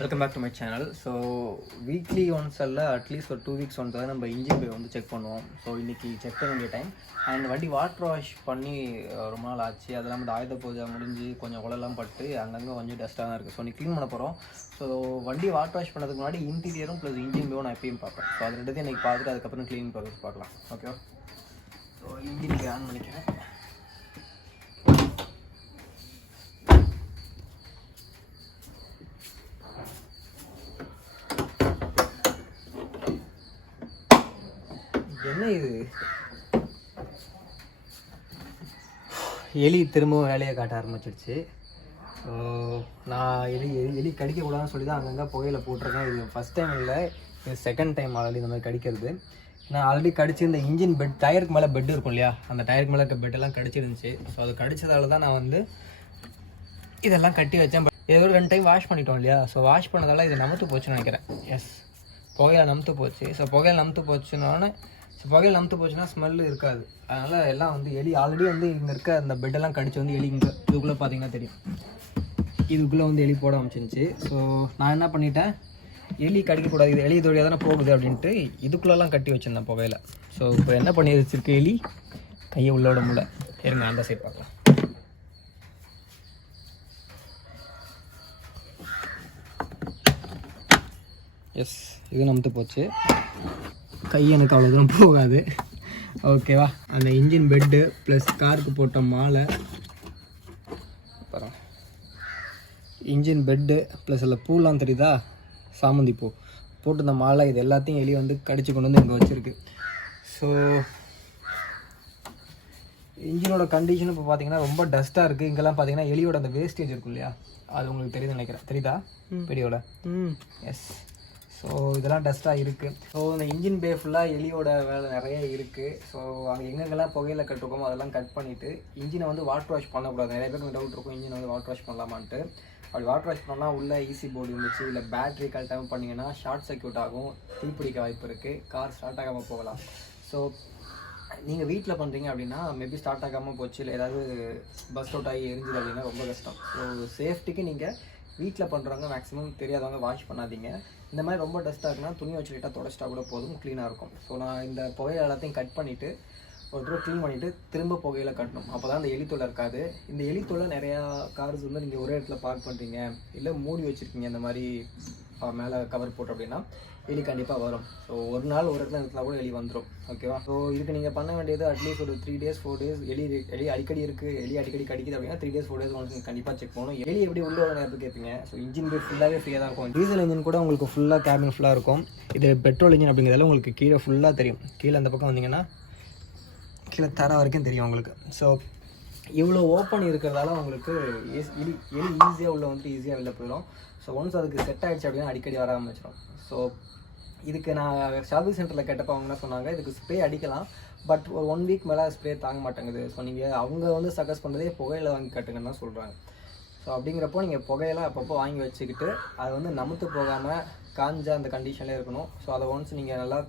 Welcome back to my channel. So weekly once அல்ல at least ஒரு 2 weeks once தான் நம்ம இன்ஜின் பே வந்து செக் பண்ணுவோம். ஸோ இன்றைக்கி செக் பண்ண வேண்டிய டைம். அண்ட் வண்டி வாட்டர் வாஷ் பண்ணி ரொம்ப நாள் ஆச்சு. அது இல்லாமல் ஆயுத பூஜை முடிஞ்சு கொஞ்சம் உலலாம் பட்டு அங்கங்கே கொஞ்சம் டஸ்ட்டாக தான் இருக்குது. ஸோ நீ க்ளீன் பண்ண போகிறோம். ஸோ வண்டி வாட்டர் வாஷ் பண்ணதுக்கு முன்னாடி இன்டீரியரும் ப்ளஸ் இன்ஜின் பேவும் நான் எப்பயும் பார்ப்பேன். ஸோ அது ரெண்டுத்தையும் இன்றைக்கி பார்த்துட்டு அதுக்கப்புறம் க்ளீன் ப்ராசஸ் பார்க்கலாம். ஓகேவா? ஸோ இன்ஜின் பே ஆன் பண்ணிக்கிறேன். என்ன இது எலி திரும்பவும் வேலையை காட்ட ஆரம்பிச்சிடுச்சு. ஸோ நான் எலி கடிக்கக்கூடாதுன்னு சொல்லி தான் அங்கங்கே புகையில போட்டிருக்கேன். இது ஃபஸ்ட் டைம் இல்லை, இது செகண்ட் டைம் ஆல்ரெடி இந்த மாதிரி கடிக்கிறது. நான் ஆல்ரெடி கடிச்சு இந்த இன்ஜின் பெட் டயருக்கு மேலே பெட் இருக்கும் இல்லையா, அந்த டயருக்கு மேலே இருக்க பெட்டெல்லாம் கடிச்சிருந்துச்சு. ஸோ அது கடிச்சதால தான் நான் வந்து இதெல்லாம் கட்டி வச்சேன். பட் இது ஒரு 2 டைம் வாஷ் பண்ணிட்டோம் இல்லையா. ஸோ வாஷ் பண்ணதால இது நமுத்து போச்சுன்னு நினைக்கிறேன். எஸ், புகையில நமுத்து போச்சு. ஸோ புகையில நமுத்து போச்சுன்னொன்னே புகையில் நமுத்து போச்சுன்னா ஸ்மெல்லு இருக்காது. அதனால் எல்லாம் வந்து எலி ஆல்ரெடி வந்து இங்கே இருக்க அந்த பெட்டெல்லாம் கடிச்சு வந்து எலி இங்கே இதுக்குள்ளே பார்த்தீங்கன்னா தெரியும், இதுக்குள்ளே வந்து எலி போட ஆரம்பிச்சிருந்துச்சு. ஸோ நான் என்ன பண்ணிட்டேன், எலி கடிக்கக்கூடாது, இது எலி தொழியாக தானே போகுது அப்படின்ட்டு இதுக்குள்ளெல்லாம் கட்டி வச்சுருந்தேன் புகையில். ஸோ இப்போ என்ன பண்ணி வச்சுருக்கு எலி, கையை உள்ள விட முடியல. இருங்க அந்த சைட் பார்க்கலாம். எஸ், இது நமுத்து போச்சு. கை எனக்கு அவ்வளோ தூரம் போகாது. ஓகேவா? அந்த இன்ஜின் பெட்டு ப்ளஸ் காருக்கு போட்ட மாலை, அப்புறம் இன்ஜின் பெட்டு ப்ளஸ் அதில் பூலாம் தெரியுதா, சாமந்தி பூ போட்டு இந்த மாலை, இது எல்லாத்தையும் எலி வந்து கடிச்சு கொண்டு வந்து இங்கே வச்சுருக்கு. ஸோ இன்ஜினோட கண்டிஷன் இப்போ பார்த்தீங்கன்னா ரொம்ப டஸ்ட்டாக இருக்குது. இங்கெல்லாம் பார்த்தீங்கன்னா எலியோட அந்த வேஸ்டேஜ் இருக்கும் இல்லையா, அது உங்களுக்கு தெரியுதுன்னு நினைக்கிறேன். தெரியுதா வீடியோவில்? எஸ். ஸோ இதெல்லாம் டஸ்ட்டாக இருக்குது. ஸோ இந்த இன்ஜின் பே ஃபுல்லாக எலியோட வேலை நிறைய இருக்குது. ஸோ அங்கே எங்கெங்கெல்லாம் புகையில கட்டுருக்கோமோ அதெல்லாம் கட் பண்ணிவிட்டு இன்ஜினை வந்து வாட்டர் வாஷ் பண்ணக்கூடாது. நிறைய பேருக்கு டவுட் இருக்கும், இன்ஜினை வந்து வாட்டர் வாஷ் பண்ணலாமான்ட்டு. அப்படி வாட்டர் வாஷ் பண்ணால் உள்ளே ஈசி போர்டு இருந்துச்சு, இல்லை பேட்ரி கரெக்டாக பண்ணிங்கன்னா ஷார்ட் சர்க்யூட் ஆகும், தீப்பிடிக்க வாய்ப்பு இருக்குது, கார் ஸ்டார்ட் ஆகாமல் போகலாம். ஸோ நீங்கள் வீட்டில் பண்ணுறீங்க அப்படின்னா மேபி ஸ்டார்ட் ஆகாமல் போச்சு, இல்லை ஏதாவது பஸ் அவுட் ஆகி எரிஞ்சுது அப்படின்னா ரொம்ப கஷ்டம். ஸோ சேஃப்டிக்கு நீங்கள் வீட்டில் பண்ணுறவங்க மேக்ஸிமம் தெரியாதவங்க வாஷ் பண்ணாதீங்க. இந்த மாதிரி ரொம்ப டஸ்ட்டாக இருக்குன்னா துணி வச்சு லைட்டாக தொடச்சிட்டா கூட போதும், க்ளீனாக இருக்கும். ஸோ நான் இந்த புகையில எல்லாத்தையும் கட் பண்ணிவிட்டு ஒரு தடவை க்ளீன் பண்ணிவிட்டு திரும்ப புகையில கட்டணும். அப்போ தான் அந்த எலித்தொலை இருக்காது. இந்த எலித்தொலை நிறையா கார்ஸ் வந்து நீங்கள் ஒரே இடத்துல பார்க் பண்ணுறீங்க, இல்லை மூடி வச்சுருக்கீங்க இந்த மாதிரி மேலே கவர் போட்டு அப்படின்னா எலி கண்டிப்பாக வரும். ஸோ ஒரு நாள் ஒரு இடத்துல இருந்தால் கூட எலி வந்துடும். ஓகேவா? ஸோ இதுக்கு நீங்கள் பண்ண வேண்டியது அட்லீஸ்ட் ஒரு 3 days 4 days எலி அடிக்கடி இருக்குது, எலி அடிக்கடி கடிக்குது அப்படின்னா 3 days 4 days ஒன்று கண்டிப்பாக செக் பண்ணணும். எலி எப்படி உள்ள நேரத்துக்கு கேட்பீங்க. ஸோ இன்ஜின் பே ஃபுல்லாகவே ஃப்ரீயாக தான் இருக்கும். டீசல் இன்ஜின் கூட உங்களுக்கு ஃபுல்லாக கேபின் ஃபுல்லாக இருக்கும். இது பெட்ரோல் இன்ஜின் அப்படிங்கிறதால உங்களுக்கு கீழே ஃபுல்லாக தெரியும். கீழே அந்த பக்கம் வந்தீங்கன்னா கீழே தர வரைக்கும் தெரியும் உங்களுக்கு. ஸோ இவ்வளோ ஓப்பன் இருக்கிறதால உங்களுக்கு எலி ஈஸியாக உள்ளே வந்துட்டு ஈஸியாக வெளில போயிடும். ஸோ ஒன்ஸ் அதுக்கு செட் ஆகிடுச்சு அப்படின்னா அடிக்கடி வர ஆரம்பிச்சிடும். ஸோ இதுக்கு நான் சர்வீஸ் சென்டரில் கேட்டப்போ அவங்க என்ன சொன்னாங்க, இதுக்கு ஸ்ப்ரே அடிக்கலாம், பட் ஒரு 1 week மேலே ஸ்ப்ரே தாங்க மாட்டேங்குது. ஸோ நீங்கள் அவங்க வந்து சஜஸ்ட் பண்ணுறதே புகையில வாங்கி கட்டுங்கன்னு தான் சொல்கிறாங்க. ஸோ அப்படிங்கிறப்போ நீங்கள் புகையெல்லாம் அப்பப்போ வாங்கி வச்சுக்கிட்டு அது வந்து நமுத்து போகாமல் காஞ்ச அந்த கண்டிஷன்லேயே இருக்கணும். ஸோ அதை ஒன்ஸ் நீங்கள் நல்லா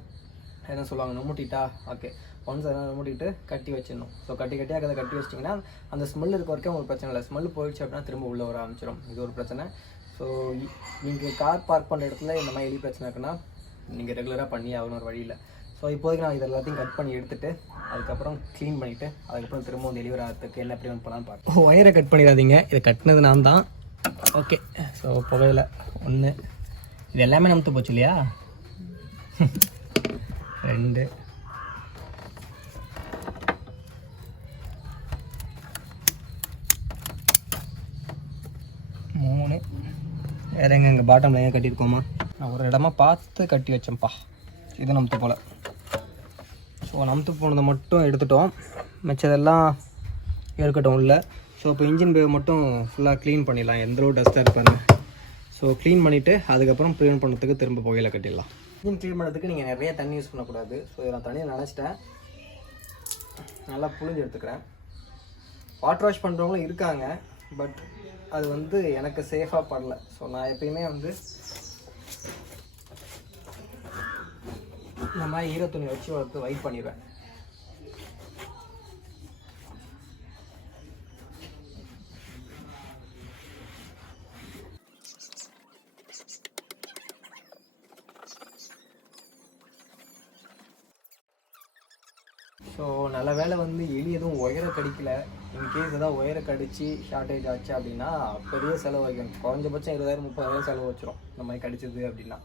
என்ன சொல்லுவாங்க, நமுட்டிட்டா, ஓகே, ஒன்ஸ் அதெல்லாம் நமுட்டிட்டு கட்டி வச்சிடணும். ஸோ கட்டி அதை கட்டி வச்சிட்டிங்கன்னா அந்த ஸ்மெல் இருக்க வரைக்கும் ஒரு பிரச்சனை இல்லை. ஸ்மெல் போயிடுச்சு அப்படின்னா திரும்ப உள்ளே வர ஆரம்பிச்சிடும். இது ஒரு பிரச்சனை. ஸோ நீங்கள் கார் பார்க் பண்ணுற இடத்துல இந்த மாதிரி எலி பிரச்சனை இருக்குன்னா நீங்கள் ரெகுலராக பண்ணி ஆகணும், ஒரு வழியில். ஸோ இப்போதைக்கு நான் இது எல்லாத்தையும் கட் பண்ணி எடுத்துகிட்டு அதுக்கப்புறம் க்ளீன் பண்ணிவிட்டு அதுக்கப்புறம் திரும்ப வந்து டெலிவரி ஆகிறதுக்கு என்ன ப்ரிவென்ட் பண்ணலான்னு பார்ப்போம். ஒயரை கட் பண்ணிடாதீங்க, இதை கட்டினது நான் தான். ஓகே. ஸோ புகையில 1 இது எல்லாமே நமுத்து போச்சு இல்லையா, 2 3 வேறு எங்கே பாட்டமில் ஏன் கட்டியிருக்கோமா, நான் ஒரு இடமா பார்த்து கட்டி வச்சேன்ப்பா. இது நமுத்து போல். ஸோ நமுத்து போனதை மட்டும் எடுத்துட்டோம், மிச்சதெல்லாம் இருக்கட்டும் உள்ள. ஸோ இப்போ இன்ஜின் பே மட்டும் ஃபுல்லாக க்ளீன் பண்ணிடலாம், எந்தளவு டஸ்ட்டாக இருப்பாங்க. ஸோ க்ளீன் பண்ணிவிட்டு அதுக்கப்புறம் ப்ரிவென்ட் பண்ணுறதுக்கு திரும்ப புகையில கட்டிடலாம். இன்ஜின் க்ளீன் பண்ணுறதுக்கு நீங்கள் நிறைய தண்ணி யூஸ் பண்ணக்கூடாது. ஸோ இதை நான் தண்ணியை நினச்சிட்டேன், நல்லா புழிஞ்சு எடுத்துக்கிறேன். வாட்டர் வாஷ் பண்ணுறவங்களும் இருக்காங்க, பட் அது வந்து எனக்கு சேஃபாக படல. ஸோ நான் எப்பயுமே வந்து இந்த மாதிரி ஈரத்துணி வச்சு வளர்த்து வைட் பண்ணிடுவேன். ஸோ நல்ல வேளை வந்து எலி எதுவும் உயர கடிக்கல. இன்கேஸ் ஏதாவது உயர கடிச்சு ஷார்ட்டேஜ் ஆச்சு அப்படின்னா பெரிய செலவு வைக்கும். குறைஞ்சபட்சம் 20,000 30,000 செலவு வச்சிரும் இந்த மாதிரி கடிச்சது அப்படின்னா.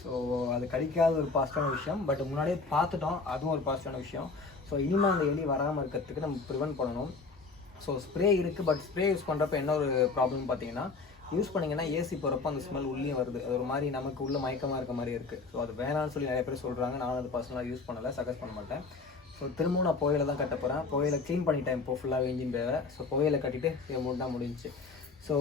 ஸோ அது கடிக்காத ஒரு பாசிட்டிவான விஷயம். பட் முன்னாடியே பார்த்துட்டோம், அதுவும் ஒரு பாசிட்டிவான விஷயம். ஸோ இனிமேல் அந்த எலி வராமல் இருக்கிறதுக்கு நம்ம ப்ரிவென்ட் பண்ணணும். ஸோ ஸ்ப்ரே இருக்குது. பட் ஸ்ப்ரே யூஸ் பண்ணுறப்ப என்ன ஒரு ப்ராப்ளம் பார்த்தீங்கன்னா, யூஸ் பண்ணிங்கன்னா ஏசி போகிறப்ப அந்த ஸ்மெல் உள்ளே வருது. அது ஒரு மாதிரி நமக்கு உள்ள மயக்கமாக இருக்க மாதிரி இருக்குது. ஸோ அது வேணான்னு சொல்லி நிறைய பேர் சொல்கிறாங்க. நானும் அது பர்சனலாக யூஸ் பண்ணலை, சஜஸ்ட் பண்ண மாட்டேன். ஸோ திரும்பவும் நான் புகையில தான் கட்ட போகிறேன். புகையில க்ளீன் பண்ணிட்டேன் இப்போ ஃபுல்லாக இன்ஜின் பேவை. ஸோ புகையில கட்டிட்டு தான் முடிஞ்சிச்சு. ஸோ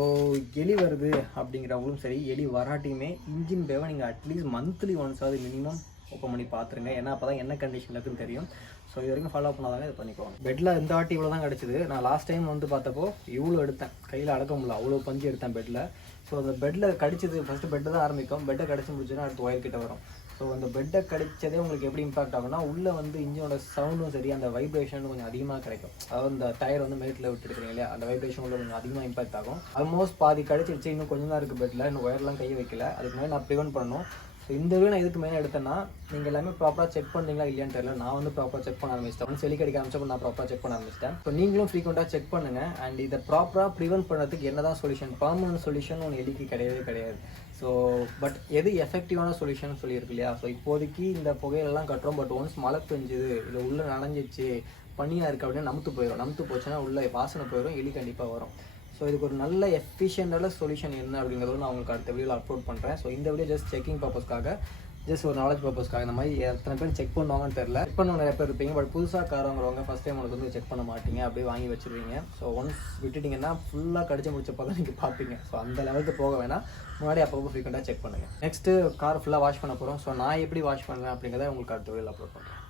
எலி வருது அப்படிங்கிறவங்களும் சரி, எலி வராட்டியுமே இன்ஜின் பேவை நீங்கள் அட்லீஸ்ட் மந்த்லி ஒன்ஸாவது மினிமம் ஓப்பன் பண்ணி பார்த்துருங்க. ஏன்னா அப்போ தான் என்ன கண்டிஷன் இருக்குன்னு தெரியும். ஸோ இது வரைக்கும் ஃபாலோ பண்ணாதாங்க இது பண்ணிக்கோங்க. பெட்டில் இந்த வாட்டி இவ்வளோ தான் கிடச்சிது. நான் லாஸ்ட் டைம் வந்து பார்த்தப்போ இவ்வளோ எடுத்தேன், கையில் அடக்க முடியல, அவ்வளோ பஞ்சு எடுத்தேன் பெட்டில். ஸோ அந்த பெட்டில் கடிச்சது ஃபஸ்ட்டு பெட்டு தான் ஆரம்பிக்கும். பெட்டை கடிச்சு முடிச்சுன்னா அடுத்து ஒயர் கிட்ட வரும். ஸோ அந்த பெட்டை கடிச்சதே உங்களுக்கு எப்படி இம்பாக்ட் ஆகும்னா, உள்ளே வந்து இன்ஜினோட சவுண்டும் சரி, அந்த வைப்ரேஷன் கொஞ்சம் அதிகமாக கிடைக்கும். அதாவது அந்த டயர் வந்து மேட்டில் விட்டுருக்கீங்க இல்லையா, அந்த வைப்ரேஷன் உள்ள கொஞ்சம் அதிகமாக இம்பாக்ட் ஆகும். ஆல்மோஸ்ட் பாதி கடிச்சிருச்சு, இன்னும் கொஞ்சம் தான் இருக்குது பெட்டில். இன்னும் ஒயர்லாம் கையை வைக்கல. அதுக்கு மேலே நான் ப்ரிவென்ட் பண்ணணும். ஸோ இந்த வீடியோ நான் எதுக்கு மெயினாக எடுத்தேன்னா, நீங்கள் எல்லாமே ப்ராப்பராக செக் பண்ணீங்களா இல்லையான்னு தெரியல. நான் வந்து ப்ராப்பராக செக் பண்ண ஆரம்பிச்சிட்டேன். ஒன்று செலி கடிக்க ஆரம்பிச்சப்போ நான் ப்ராப்பராக செக் பண்ண ஆரம்பிச்சிட்டேன். ஸோ நீங்களும் ஃப்ரீக்வெண்ட்டாக செக் பண்ணுங்கள். அண்ட் இதை ப்ராப்பராக ப்ரிவென்ட் பண்ணுறதுக்கு என்ன தான் சொல்யூஷன், பர்மனன்ட் சொல்யூஷன் ஒன்று எலிக்கு கிடையாது. ஸோ பட் எது எஃபெக்டிவான சொல்யூஷன் சொல்லியிருக்கு இல்லையா. ஸோ இப்போதைக்கு இந்த புகையிலெல்லாம் கட்டுறோம். பட் ஒன்ஸ் மழை பெஞ்சுது, இல்லை உள்ளே நனைஞ்சிச்சு, பனியாக இருக்குது அப்படின்னா நமத்து போயிடும். நமத்து போச்சுன்னா உள்ளே வாசனை போயிடும், எலி கண்டிப்பாக வரும். ஸோ இதுக்கு ஒரு நல்ல எஃபிஷியண்டான சொல்யூஷன் என்ன அப்படிங்கிறது நான் உங்களுக்கு அடுத்த வீடியோவில் அப்லோட் பண்ணுறேன். ஸோ இந்த வீடியோ ஜஸ்ட் செக்கிங் பர்பஸ்க்காக, ஜஸ்ட் ஒரு நாலேஜ் பர்பஸ்க்காக. இந்த மாதிரி எத்தனை பேர் செக் பண்ணுவாங்கன்னு தெரியல. செக் பண்ண நிறைய பேர் இருப்பீங்க. பட் புதுசாக காரவங்கிறவங்க ஃபஸ்ட் டைம் உங்களுக்கு வந்து செக் பண்ண மாட்டீங்க, அப்படியே வாங்கி வச்சுருவீங்க. ஸோ ஒன்ஸ் விட்டுட்டிங்கன்னா ஃபுல்லாக கடிச்சு முடிச்சப்போ தான் நீங்கள் பார்ப்பீங்க. ஸோ அந்த லெவலுக்கு போக வேணாம், முன்னாடி அப்பப்போ ஃப்ரீக்வெண்ட்டாக செக் பண்ணுங்கள். நெக்ஸ்ட்டு கார் ஃபுல்லாக வாஷ் பண்ண போகிறோம். ஸோ நான் எப்படி வாஷ் பண்ணுவேன் அப்படிங்கிறத உங்களுக்கு அடுத்த வீடியோவில் அப்லோட் பண்ணுறேன்.